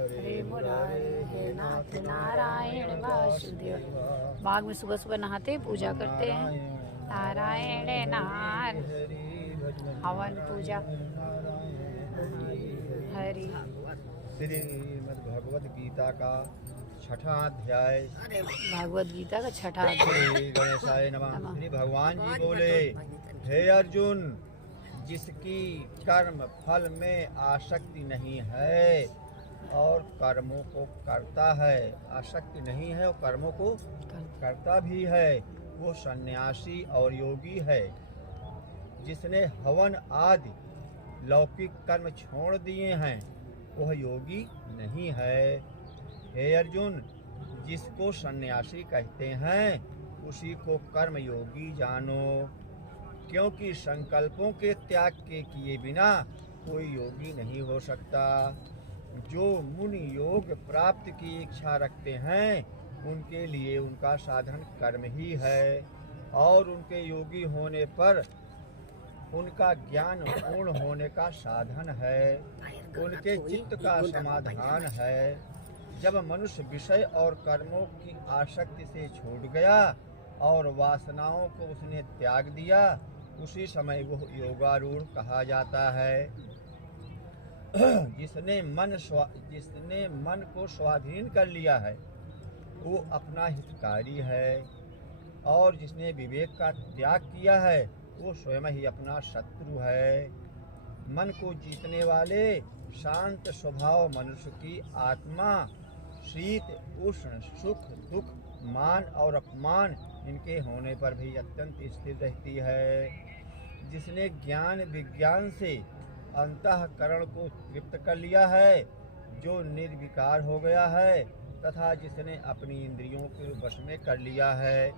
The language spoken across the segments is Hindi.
हरे मुरारे, हे नाथ नारायण वासुदेव। बाग में सुबह सुबह नहाते पूजा करते हैं। नारायण नार हवन पूजा हरि। श्रीमद् भगवद गीता का छठा अध्याय। भागवत गीता का छठा अध्याय। श्री गणेशाय नमः। श्री भगवान जी बोले, हे अर्जुन, जिसकी कर्म फल में आसक्ति नहीं है और कर्मों को करता है, आसक्ति नहीं है और कर्मों को करता भी है, वो सन्यासी और योगी है। जिसने हवन आदि लौकिक कर्म छोड़ दिए हैं वह योगी नहीं है। हे अर्जुन, जिसको सन्यासी कहते हैं उसी को कर्म योगी जानो, क्योंकि संकल्पों के त्याग के किए बिना कोई योगी नहीं हो सकता। जो मुनि योग प्राप्त की इच्छा रखते हैं उनके लिए उनका साधन कर्म ही है, और उनके योगी होने पर उनका ज्ञान पूर्ण होने का साधन है, उनके चित्त का समाधान है। जब मनुष्य विषय और कर्मों की आसक्ति से छूट गया और वासनाओं को उसने त्याग दिया, उसी समय वो योगारूढ़ कहा जाता है। जिसने मन को स्वाधीन कर लिया है वो अपना हितकारी है, और जिसने विवेक का त्याग किया है वो स्वयं ही अपना शत्रु है। मन को जीतने वाले शांत स्वभाव मनुष्य की आत्मा शीत उष्ण सुख दुख मान और अपमान इनके होने पर भी अत्यंत स्थिर रहती है। जिसने ज्ञान विज्ञान से अंतःकरण को तृप्त कर लिया है, जो निर्विकार हो गया है, तथा जिसने अपनी इंद्रियों के वश में कर लिया है,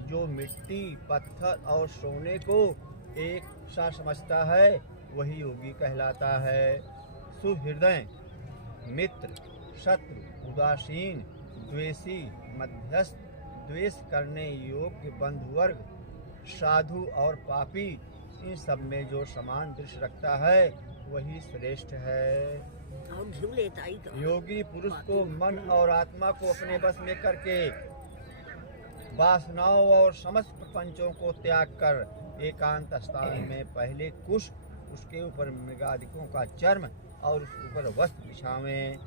जो मिट्टी पत्थर और सोने को एक सा समझता है वही योगी कहलाता है। सुहृदय मित्र शत्रु उदासीन द्वेषी मध्यस्थ द्वेष करने योग्य बंधुवर्ग साधु और पापी, इन सब में जो समान दृष्टि रखता है वही श्रेष्ठ है। योगी पुरुष को मन और आत्मा को अपने बस में करके वासनाओं और समस्त प्रपंचों को त्याग कर एकांत स्थान में पहले कुश, उसके ऊपर मृगादिकों का चर्म और उसके ऊपर वस्त्र बिछावें।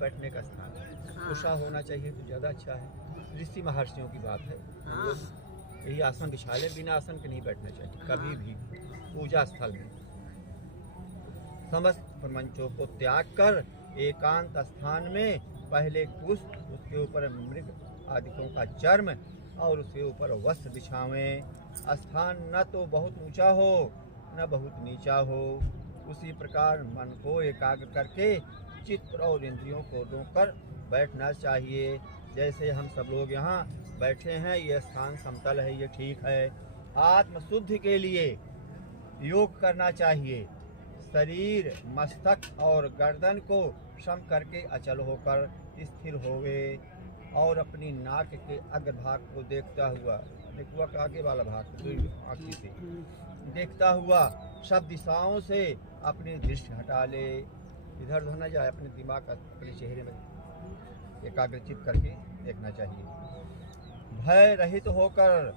बैठने का स्थान कुशा होना चाहिए तो ज़्यादा अच्छा है। ऋषि महर्षियों की बात है। यही आसन बिछा ले, बिना आसन के नहीं बैठना चाहिए कभी भी पूजा स्थल में। समस्त प्रपंचों को त्याग कर एकांत स्थान में पहले कुश, उसके ऊपर मृग आदिकों का चर्म और उसके ऊपर वस्त्र बिछावें। स्थान न तो बहुत ऊंचा हो न बहुत नीचा हो। उसी प्रकार मन को एकाग्र करके चित्त और इंद्रियों को रोककर बैठना चाहिए। जैसे हम सब लोग यहाँ बैठे हैं, ये स्थान समतल है, ये ठीक है। आत्म शुद्धि के लिए योग करना चाहिए। शरीर मस्तक और गर्दन को सम करके अचल होकर स्थिर होवे, और अपनी नाक के अग्रभाग को देखता हुआ, नेकुआ का आगे वाला भाग आँखी से देखता हुआ सब दिशाओं से अपनी दृष्टि हटा ले। इधर उधर न जाए, अपने दिमाग का अपने चेहरे में एकाग्रचित करके देखना चाहिए। भय रहित होकर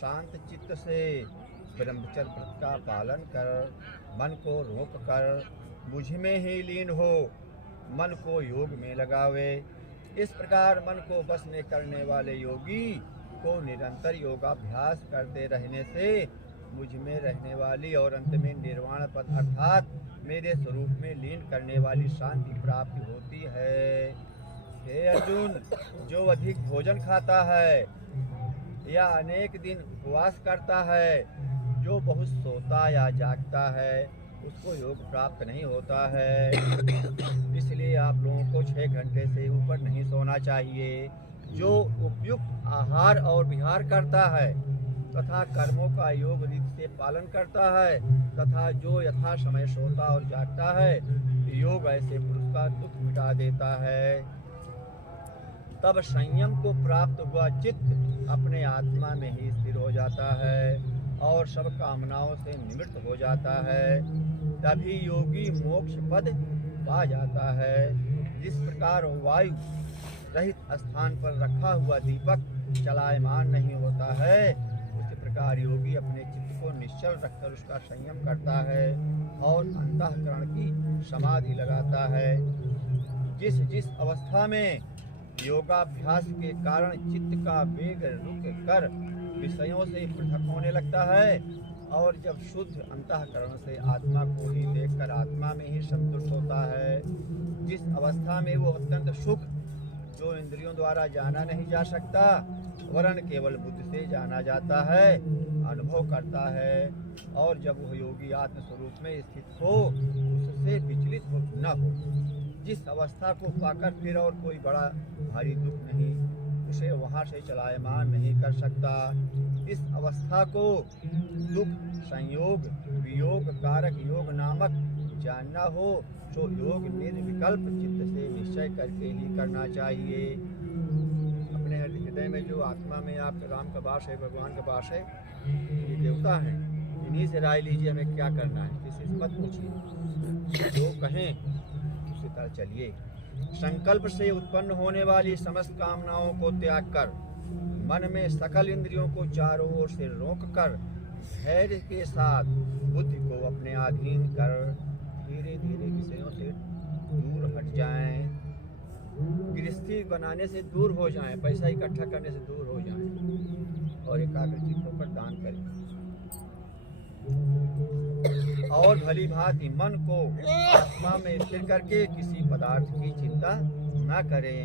शांत चित्त से ब्रह्मचर्य व्रत का पालन कर मन को रोक कर मुझ में ही लीन हो, मन को योग में लगावे। इस प्रकार मन को बस में करने वाले योगी को निरंतर योगाभ्यास करते रहने से मुझ में रहने वाली और अंत में निर्वाण पद अर्थात मेरे स्वरूप में लीन करने वाली शांति प्राप्ति होती है। हे अर्जुन, जो अधिक भोजन खाता है या अनेक दिन उपवास करता है, जो बहुत सोता या जागता है, उसको योग प्राप्त नहीं होता है। इसलिए आप लोगों को 6 घंटे से ऊपर नहीं सोना चाहिए। जो उपयुक्त आहार और विहार करता है तथा कर्मों का योग रीति से पालन करता है तथा जो यथा समय सोता और जागता है, योग ऐसे पुरुष का दुख मिटा देता है। तब संयम को प्राप्त हुआ चित्त अपने आत्मा में ही स्थिर हो जाता है और सब कामनाओं से निवृत्त हो जाता है। तभी योगी मोक्ष पद पा जाता है। जिस प्रकार वायु रहित स्थान पर रखा हुआ दीपक चलायमान नहीं होता है, उसी प्रकार योगी अपने चित्त को निश्चल रखकर उसका संयम करता है और अंतःकरण की समाधि लगाता है। जिस जिस अवस्था में योगाभ्यास के कारण चित्त का वेग रुक कर विषयों से पृथक होने लगता है और जब शुद्ध अंतःकरण से आत्मा को ही देखकर आत्मा में ही संतुष्ट होता है, जिस अवस्था में वो अत्यंत सुख जो इंद्रियों द्वारा जाना नहीं जा सकता वरन केवल बुद्धि से जाना जाता है, अनुभव करता है, और जब वह योगी आत्म स्वरूप में स्थित हो उससे विचलित न हो, जिस अवस्था को पाकर फिर और कोई बड़ा भारी दुख नहीं उसे वहाँ से चलायमान नहीं कर सकता, इस अवस्था को दुख संयोग वियोग कारक योग नामक जानना हो तो योग निर्विकल्प चित्त से निश्चय करके ही करना चाहिए। अपने हृदय में जो आत्मा में आपके राम का वास है, भगवान का वास है, ये देवता है, इन्हीं से राय लीजिए हमें क्या करना है, किसी से मत पूछिए, जो कहें उसी तरह चलिए। संकल्प से उत्पन्न होने वाली समस्त कामनाओं को त्याग कर मन में सकल इंद्रियों को चारों ओर से रोक कर धैर्य के साथ बुद्धि को अपने अधीन कर धीरे धीरे विषयों से दूर हट जाएं, गृहस्थी बनाने से दूर हो जाएं, पैसा इकट्ठा करने से दूर हो जाएं और एकाग्रचित्त होकर दान करें और भली भांति मन को आत्मा में स्थिर करके किसी पदार्थ की चिंता न करें।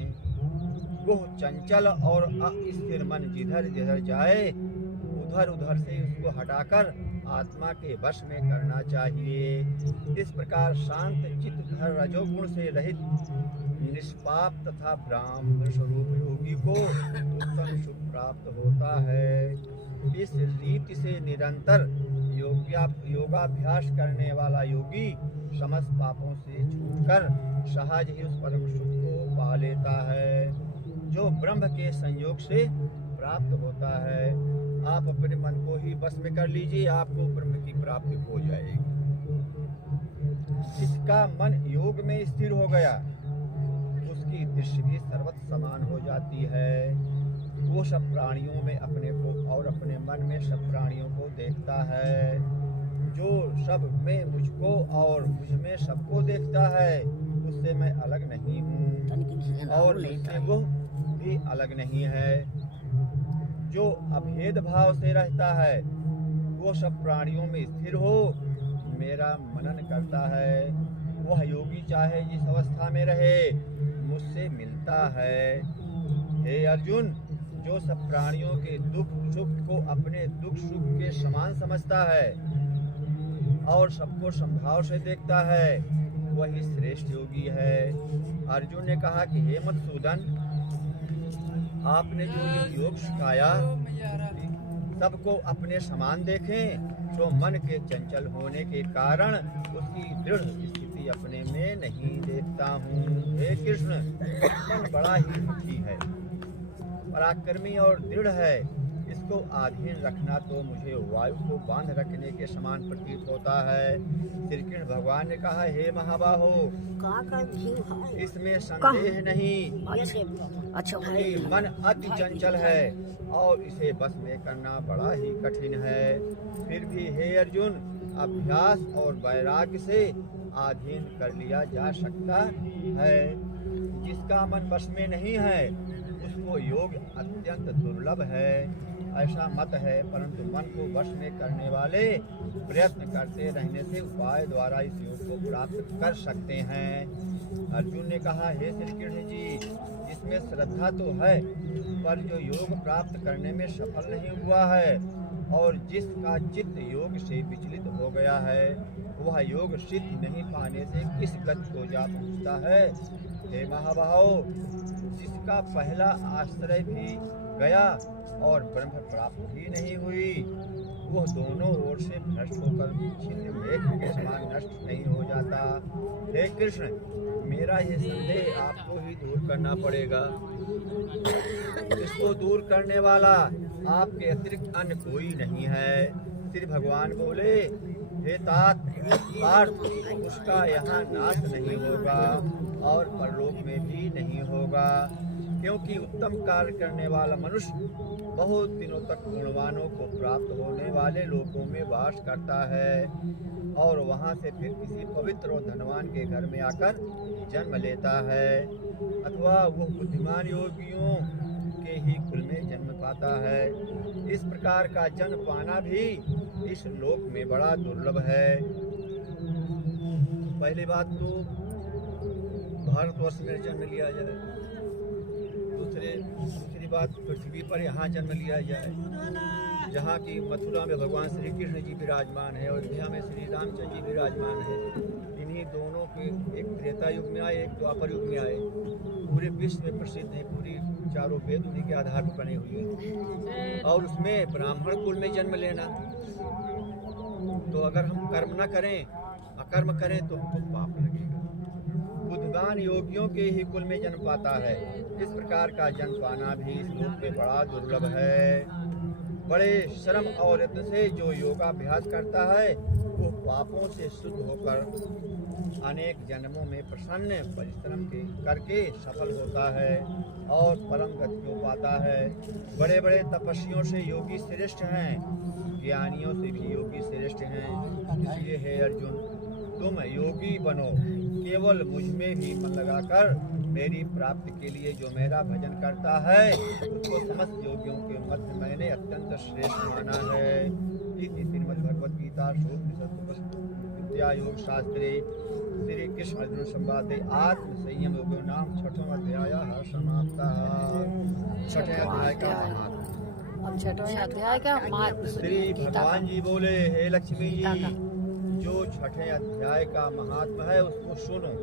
वो चंचल और अस्थिर मन जिधर जिधर जाए उधर उधर से उसको हटाकर आत्मा के वश में करना चाहिए। इस प्रकार शांत चित्त रजोगुण से रहित निष्पाप तथा ब्राह्मण स्वरूप योगी को उत्तम सुख प्राप्त होता है। इस रीति से निरंतर योगाभ्यास करने वाला योगी समस्त पापों से छूटकर सहज ही उस परम सुख को पा लेता है जो ब्रह्म के संयोग से प्राप्त होता है। आप अपने मन को ही बस में कर लीजिए, आपको ब्रह्म की प्राप्ति हो जाएगी। जिसका मन योग में स्थिर हो गया उसकी दृष्टि भी सर्वत्र समान हो जाती है। वो सब प्राणियों में अपने को और अपने मन में सब प्राणियों को देखता है। जो सब में मुझको और मुझ में सबको देखता है उससे मैं अलग नहीं हूँ और उससे वो भी अलग नहीं है। जो अभेद भाव से रहता है वो सब प्राणियों में स्थिर हो मेरा मनन करता है। वह योगी चाहे जिस अवस्था में रहे मुझसे मिलता है। हे अर्जुन, जो सब प्राणियों के दुख सुख को अपने दुख सुख के समान समझता है और सबको समभाव से देखता है वही श्रेष्ठ योगी है। अर्जुन ने कहा कि हे मधुसूदन, आपने जो ये योग सिखाया सबको अपने समान देखें तो मन के चंचल होने के कारण उसकी दृढ़ स्थिति अपने में नहीं देखता हूँ। हे कृष्ण, मन बड़ा ही दुखी है, पराक्रमी और दृढ़ है, इसको अधीन रखना तो मुझे वायु को बांध रखने के समान प्रतीत होता है। श्री कृष्ण भगवान ने कहा, हे महाबाहो, इसमें संदेह नहीं कि मन अति चंचल है और इसे बस में करना बड़ा ही कठिन है। फिर भी हे अर्जुन, अभ्यास और वैराग्य से अधीन कर लिया जा सकता है। जिसका मन बस में नहीं है उसको योग अत्यंत दुर्लभ है, ऐसा मत है। परंतु मन को वश में करने वाले प्रयत्न करते रहने से उपाय द्वारा इस योग को प्राप्त कर सकते हैं। अर्जुन ने कहा, हे श्री कृष्ण जी, इसमें श्रद्धा तो है पर जो योग प्राप्त करने में सफल नहीं हुआ है और जिसका चित्त योग से विचलित हो गया है वह योग सिद्धि नहीं पाने से किस गति को जा पहुँचता है। हे महाबाहो, जिसका पहला आश्रय भी गया और ब्रह्म प्राप्त भी नहीं हुई वह दोनों ओर से भ्रष्ट होकर छिन्न मेघ के समान नष्ट नहीं हो जाता। हे कृष्ण, मेरा ये संदेह आपको ही दूर करना पड़ेगा। इसको दूर करने वाला आपके अतिरिक्त अन्य कोई नहीं है। श्री भगवान बोले, हे तात पार्थ, उसका यहाँ नाश नहीं होगा और परलोक में भी नहीं होगा, क्योंकि उत्तम कार्य करने वाला मनुष्य बहुत दिनों तक गुणवानों को प्राप्त होने वाले लोकों में वास करता है और वहाँ से फिर किसी पवित्र और धनवान के घर में आकर जन्म लेता है, अथवा वो बुद्धिमान योगियों के ही कुल में जन्म पाता है। इस प्रकार का जन्म पाना भी इस लोक में बड़ा दुर्लभ है। पहली बात तो भारतवर्ष में जन्म लिया जाए, दूसरी बात पृथ्वी पर यहाँ जन्म लिया जाए, जहाँ की मथुरा में भगवान श्री कृष्ण जी विराजमान है और अयोध्या में श्री रामचंद्र जी विराजमान है। इन्हीं दोनों के एक त्रेता युग में आए, एक द्वापर युग में आए। पूरे विश्व में प्रसिद्ध है, पूरी चारों वेद उन्हीं के आधार पर बने हुए हैं। और उसमें ब्राह्मण कुल में जन्म लेना, तो अगर हम कर्म न करें, अकर्म करें तो हमको पाप लगेगा। बुद्धिमान योगियों के ही कुल में जन्म पाता है। इस प्रकार का जन्म पाना भी इस लोक में बड़ा दुर्लभ है। बड़े श्रम और यत्न से जो योगाभ्यास करता है वो पापों से शुद्ध होकर अनेक जन्मों में प्रसन्न परिश्रम करके सफल होता है और परम गति को पाता है। बड़े बड़े तपस्वियों से योगी श्रेष्ठ हैं, ज्ञानियों से भी योगी श्रेष्ठ हैं। इसलिए हे अर्जुन, तुम योगी बनो, केवल मुझ में भी मन लगाकर मेरी प्राप्ति के लिए जो मेरा भजन करता है उसको समस्त योगियों के मध्य मैंने अत्यंत श्रेष्ठ माना है। इति श्रीमद्भगवद गीता विद्या योग शास्त्रे श्री कृष्ण अर्जुन संवादे आत्म संयम योग नाम छठवां अध्याय समाप्त। छठे अध्याय का महत्व। अब छठवें अध्याय का महत्व श्री भगवान जी बोले, हे लक्ष्मी जी, जो छठे अध्याय का महात्मा है उसको सुनो।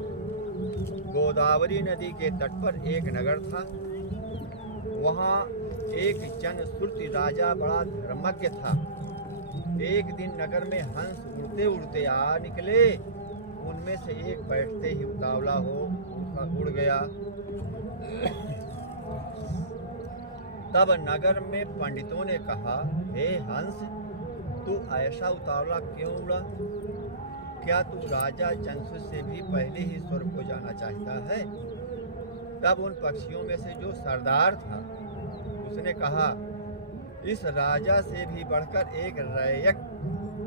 गोदावरी नदी के तट पर एक नगर था। वहाँ एक जनश्रुति राजा बड़ा धर्मज्ञ था। एक दिन नगर में हंस उड़ते उड़ते आ निकले। उनमें से एक बैठते ही उतावला हो उड़ गया। तब नगर में पंडितों ने कहा, हे हंस, तू ऐसा उतावला क्यों उड़ा? क्या तू राजा जनश्रुति से भी पहले ही स्वर्ग को जाना चाहता है? तब उन पक्षियों में से जो सरदार था उसने कहा, इस राजा से भी बढ़कर एक रैयक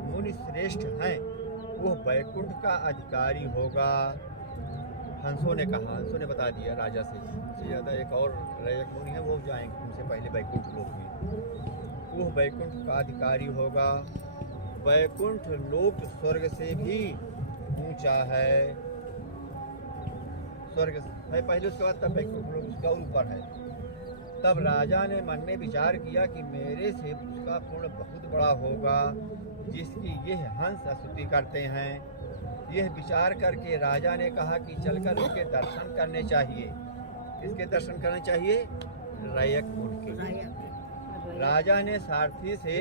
मुनि श्रेष्ठ हैं, वो बैकुंठ का अधिकारी होगा। हंसों ने कहा, हंसों ने बता दिया राजा से ज़्यादा एक और रैयक मुनि है, वो जाएंगे उनसे पहले बैकुंठ लोक में। वो बैकुंठ का अधिकारी होगा। बैकुंठ लोक स्वर्ग से भी ऊंचा है। स्वर्ग है पहले, उसके बाद तब बैकुंठ लोक उसका ऊपर है। तब राजा ने मन में विचार किया कि मेरे से उसका पुण्य बहुत बड़ा होगा जिसकी यह हंस स्तुति करते हैं। यह विचार करके राजा ने कहा कि चलकर उसके दर्शन करने चाहिए। किसके दर्शन करने चाहिए? रैयक मुनि के। राजा ने सारथी से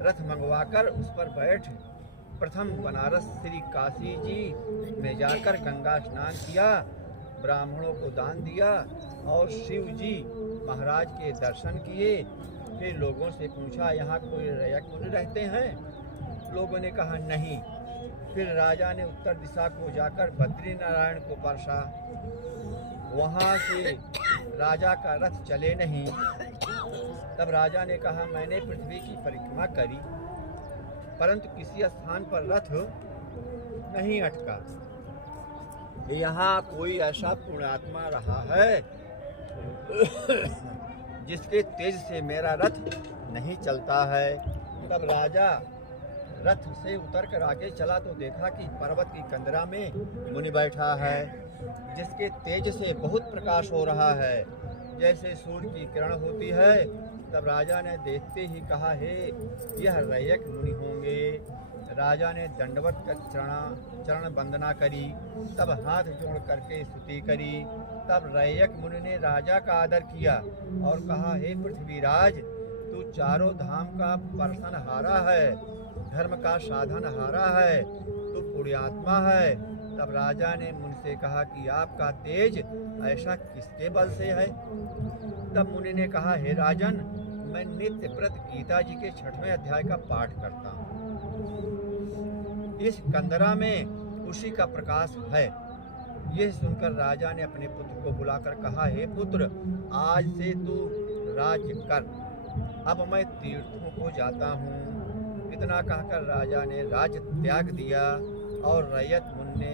रथ मंगवाकर उस पर बैठ प्रथम बनारस श्री काशी जी में जाकर गंगा स्नान किया, ब्राह्मणों को दान दिया और शिव जी महाराज के दर्शन किए। फिर लोगों से पूछा, यहाँ कोई रैयक मुनि रहते हैं? लोगों ने कहा नहीं। फिर राजा ने उत्तर दिशा को जाकर बद्री नारायण को परसा। वहाँ से राजा का रथ चले नहीं। तब राजा ने कहा, मैंने पृथ्वी की परिक्रमा करी परंतु किसी स्थान पर रथ नहीं अटका। यहाँ कोई ऐसा पुण्यात्मा रहा है जिसके तेज से मेरा रथ नहीं चलता है। तब राजा रथ से उतर कर आगे चला तो देखा कि पर्वत की कंदरा में मुनि बैठा है, जिसके तेज से बहुत प्रकाश हो रहा है जैसे सूर्य की किरण होती है। तब राजा ने देखते ही कहा, हे यह रैयक मुनि होंगे। राजा ने दंडवत कर चरण वंदना करी, तब हाथ जोड़ करके स्तुति करी। तब रैयक मुनि ने राजा का आदर किया और कहा, हे पृथ्वीराज, तू चारों धाम का परसनहारा है, धर्म का साधनहारा है, तू पुण्यात्मा है। तब राजा ने मुनि से कहा कि आपका तेज ऐसा किसके बल से है? तब मुनि ने कहा, हे राजन, मैं नित्य प्रत गीता जी के 6वें अध्याय का पाठ करता हूँ। इस कंदरा में उसी का प्रकाश है। यह सुनकर राजा ने अपने पुत्र को बुलाकर कहा, हे पुत्र, आज से तू राज्य कर, अब मैं तीर्थों को जाता हूँ। इतना कहकर राजा ने राज्य त्याग दिया और रैयत मुनि ने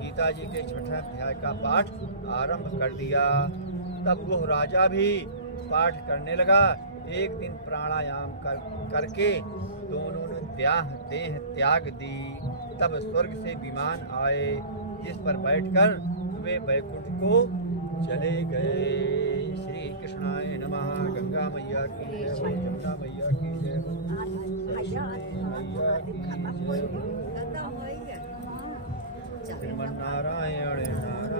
गीता जी के 6वें अध्याय का पाठ आरंभ कर दिया। तब वह राजा भी पाठ करने लगा। एक दिन प्राणायाम करके दोनों ने देह त्याग दी। तब स्वर्ग से विमान आए, जिस पर बैठकर वे वैकुंठ को चले गए। श्री कृष्णाय नमः। गंगा मैया की जय, यमुना मैया की जय, सरस्वती मैया की जय, श्रीमन नारायण नारायण।